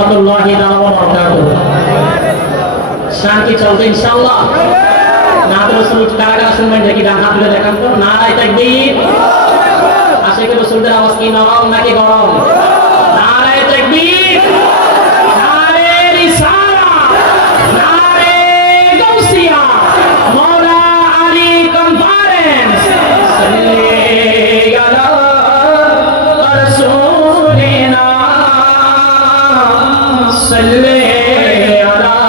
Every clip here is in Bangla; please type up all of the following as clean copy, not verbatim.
रहमतुल्लाहि व बरकातुहू। शांति चलते इंशाअल्लाह। नात रसूल कारा सुनবেন দেখি ডান হাত তুলে দেখান তো। নারায়ে তাকবীর। আশিক রাসূলদের আওয়াজ কি নরম নাকি গরম? নারায়ে তাকবীর। নারে রিসালাত। নারে গাউসিয়া। মওলা আলী কনফারেন্স। সাল্লি আলা রাসূলিনা সাল্লি আলা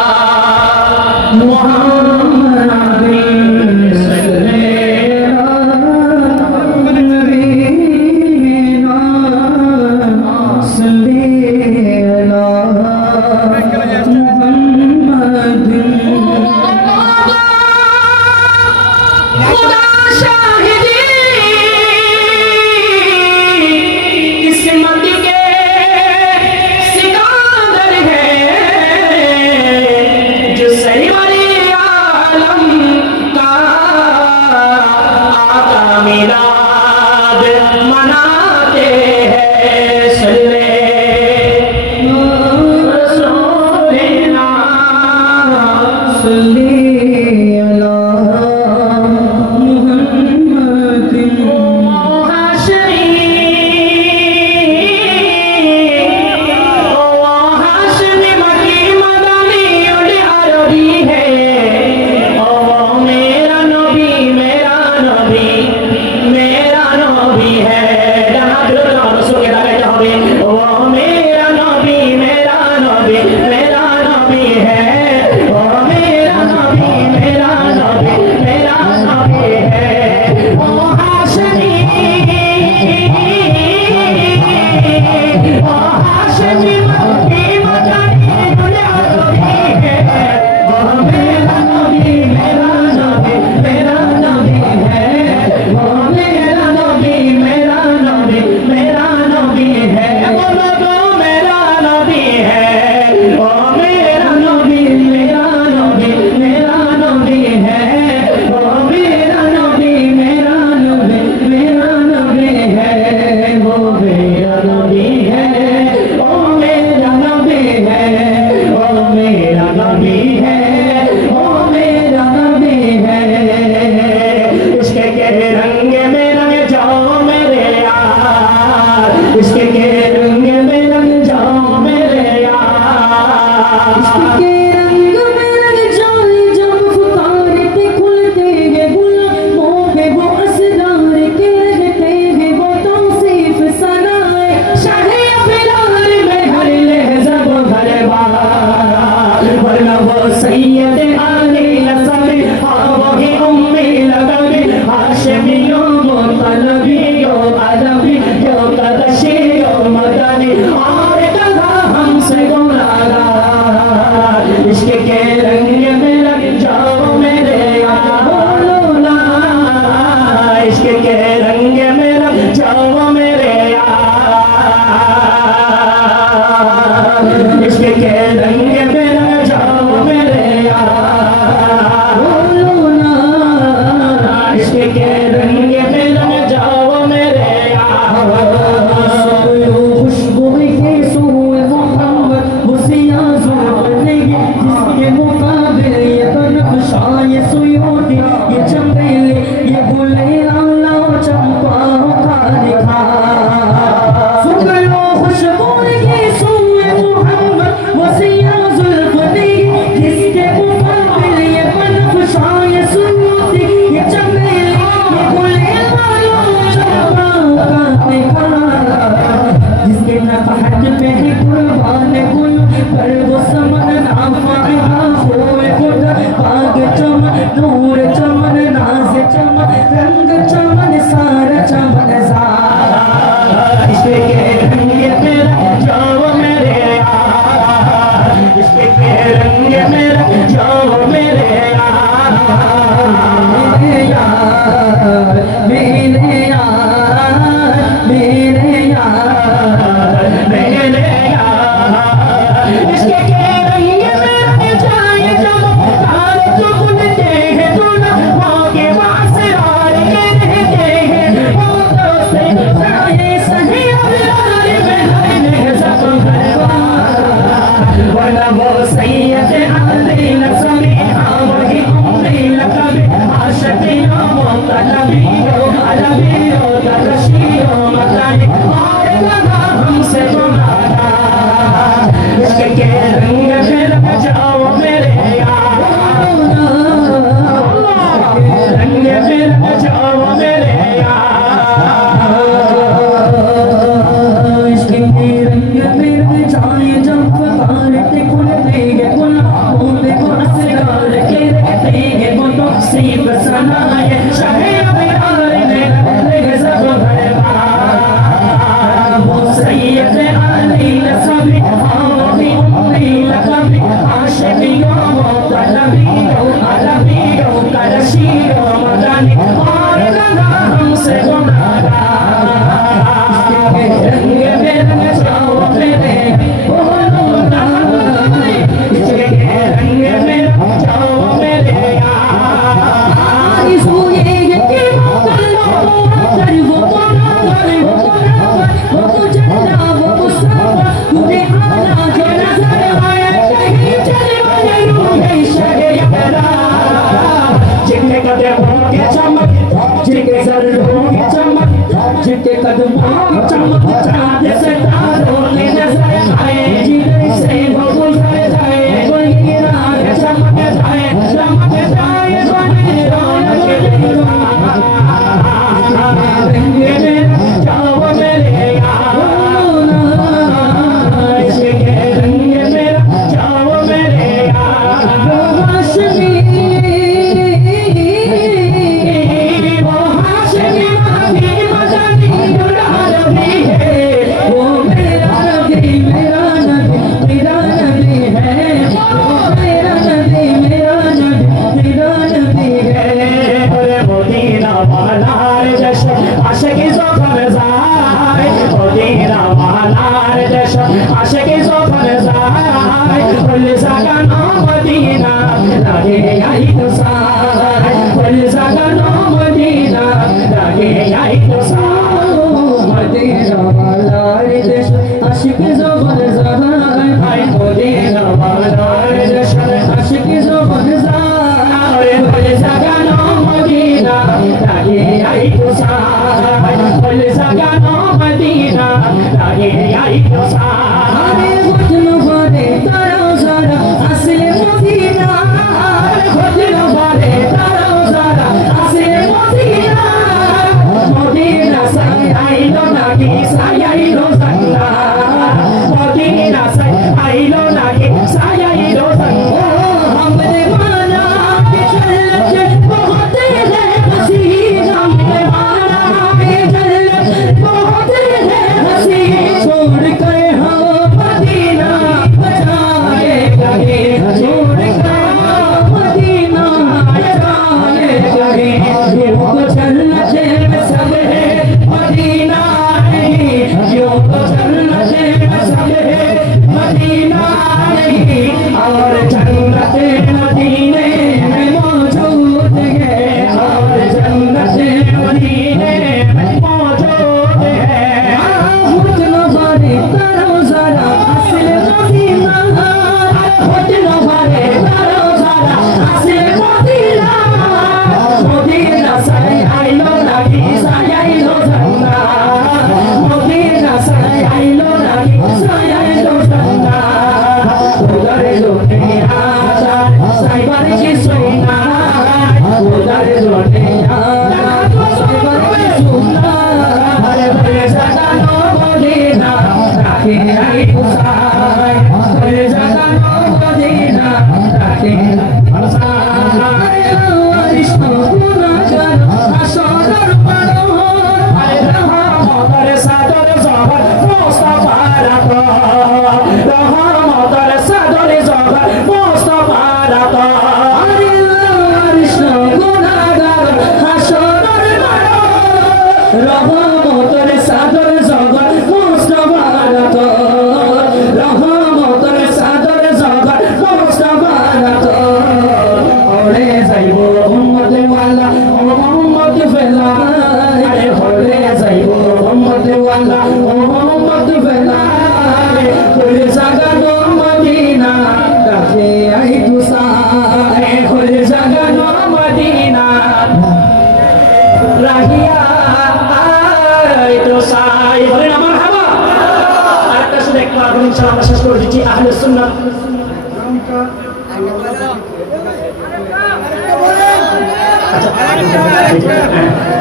के कदमों चमक चाँद सितारों ने नजर आए जिधर से वो गुजर जाए कोई राह चमक जाए बने रौनक दीवाना रंगे में जाओ मेरे यार इसके रंगे में जाओ मेरे यार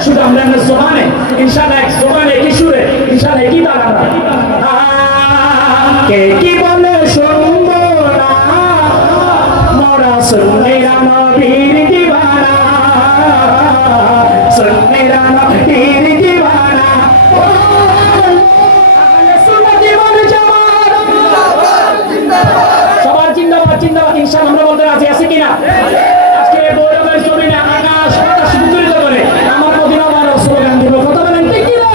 শুধু আমরা জবানে ইনশাআল্লাহ এক জবানে কি সুরে ইনশাআল্লাহ কি তারা কে কি বলে শুনবো না মোরা সুন্নিরা নবীর দিওয়ানা সুন্নিরা নবীর দিওয়ানা আহলে সুন্নাত ওয়াল জামাত সবার জিন্দাবাদ জিন্দাবাদ ইনশাআল্লাহ আমরা বলতে রাজি আছি কিনা আজকে বৈরবের জমিনে আকাশ বাতাস মুখরিত করে আমার মদিনা মানব স্লোগান দিব কথা বলেন ঠিক কিনা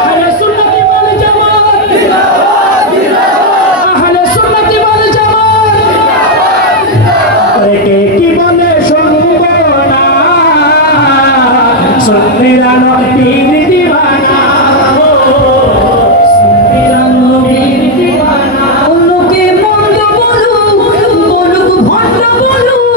আহলে সুন্নাত ওয়াল জামাত জিন্দাবাদ জিন্দাবাদ আহলে সুন্নাত ওয়াল জামাত জিন্দাবাদ কে কি বলে শুনবো না সুন্নিরা নবীর দিওয়ানা সুন্নিরা নবীর দিওয়ানা লোকে মন্দ বলুক বলুক ভণ্ড বলুক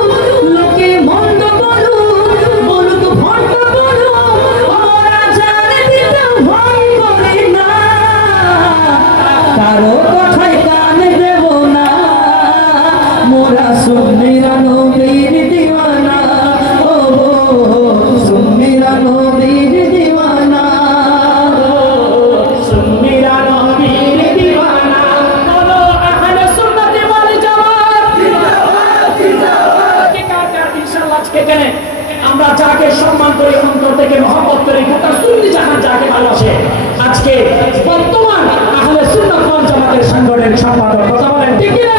যাওয়ার কথা বলেন ঠিক কিনা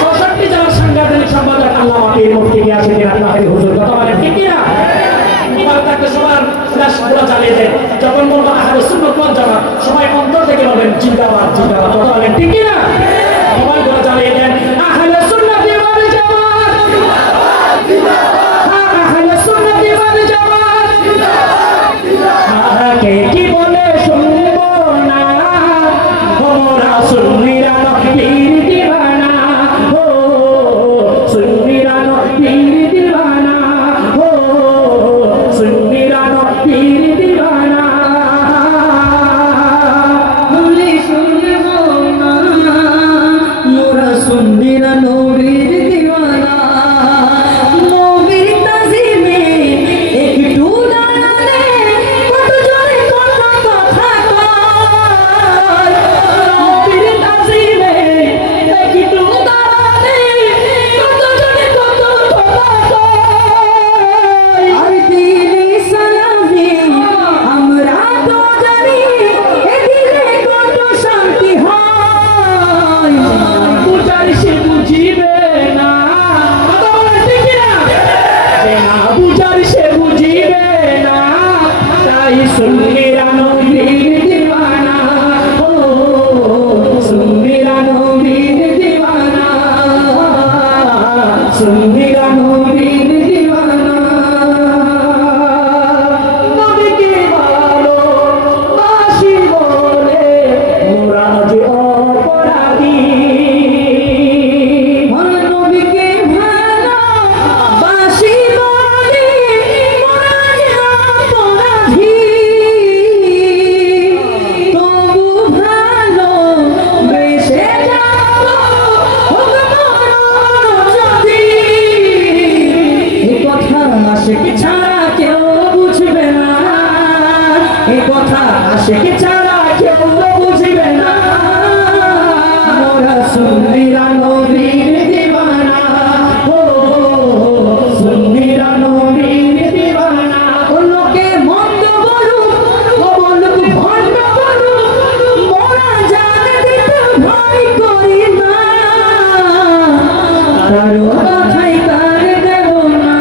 ৬৬ জেলার সাংগঠনিক সম্পাদক আল্লামা পীর মুফতি গিয়াসউদ্দিন আত্মাহারি হুজুর কথা বলেন ঠিক কিনা এবার তাকে সবার ফ্ল্যাশগুলো জ্বালিয়ে দেন যখন বলবো আহলে সুন্নাত ওয়াল জামাত সবাই অন্তর থেকে বলবেন জিন্দাবাদ জিন্দাবাদ কথা বলেন ঠিক কিনা মোবাইলগুলো জ্বালিয়ে দেন আহলে সুন্নাত ওয়াল জামাত জিন্দাবাদ জিন্দাবাদ আহলে সুন্নাত ওয়াল জামাত জিন্দাবাদ জিন্দাবাদ কে কি বলে শুনবো না ওরা সুন্নিরা নবীর দিওয়ানা ও সুন্নিরা নবীর দিওয়ানা ও সুন্নিরা নবীর দিওয়ানা বলে শুনবো না মোরা সুন্নিরা নবীর দিওয়ানা নবীর তাজিমে একটু দাঁড়ালে কত জোরে কত কথা কয় নবীর তাজিমে একটু দাঁড়ালে কত জোরে কত কথা কয় আর দিলে সালামে আমরা তো জানি এ দিলে কত শান্তি হয় বুঝার সে বুঝিবে না কথা বলেন ঠিক কিনা যে না বুঝার সে বুঝিবে না তাই সুন্নিরা নবীর দিওয়ানা ও সুন্নিরা নবীর দিওয়ানা সুন্নিরা নবীর দিওয়ানা নবীকে ভালো বাসি বলে মোরা যে অপরাধী নবীকে ভালো বাসি বলে মোরা যে অপরাধী তবু ভালো বেসে যাবো যদি এই কথা আশিক ছাড়া কেউ বুঝবে না এই কথা আশিক ছাড়া কেউ বুঝবে না মোরা সুন্নিরা নবীর দিওয়ানা ও সুন্নিরা নবীর দিওয়ানা লোকে মন্দ বলুক ও বলুক ভণ্ড বলুক মোরা জান দিতে ভয় করি না কারো কথাই কার দেব না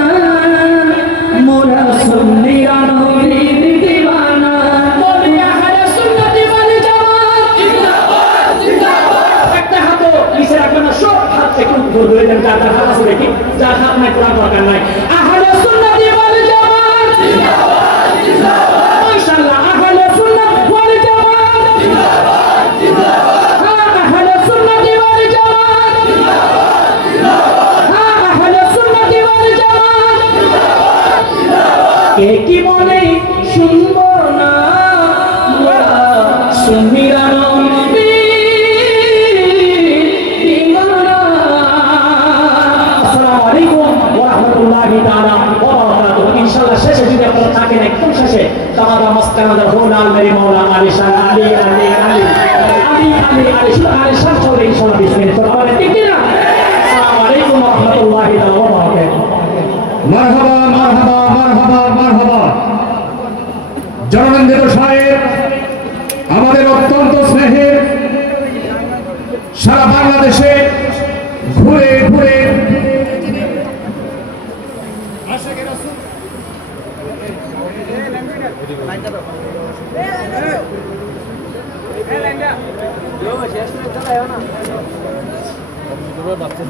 মোরা সুন্নিরা নবীর দিওয়ানা বলি আহলে সুন্নাত ওয়াল জামাত জিন্দাবাদ জিন্দাবাদ একটা হাত নিচে রাখবেন না সব হাত একটু ধরে দেন যার হাত আছে দেখি যার হাত নাই কোনো দরকার নাই আহলে সুন্নাত ওয়াল জামাত জিন্দাবাদ জিন্দাবাদ মাশাআল্লাহ আহলে সুন্নাত ওয়াল জামাত জিন্দাবাদ জিন্দাবাদ আহলে সুন্নাত ওয়াল জামাত জিন্দাবাদ জিন্দাবাদ আহলে সুন্নাত ওয়াল জামাত জিন্দাবাদ জিন্দাবাদ কে কি বলে শুনবো না মোরা সুন্নিরা নবীর দিওয়ানা আসসালামু আলাইকুম ওয়া রাহমাতুল্লাহি তাআলা ওয়া বারাকাতুহু ইনশাআল্লাহ শেষে যদি আপনারা থাকেন একদম শেষে তামাদা মাসকানাদা হুনাল মেরি মাওলা আলিশান আলী আলী আলী আলী আলী আলী শুধু আলিশান চলে ইনশাআল্লাহ 20 মিনিট তো আমাদের ঠিক না আসসালামু আলাইকুম ওয়া রাহমাতুল্লাহি তাআলা ওয়া বারাকাতুহু মারহাবা মারহাবা মারহাবা মারহাবা জননন্দিত সাহেব আমাদের অত্যন্ত স্নেহের সারা বাংলাদেশে ঘুরে ঘুরে বাচ্চা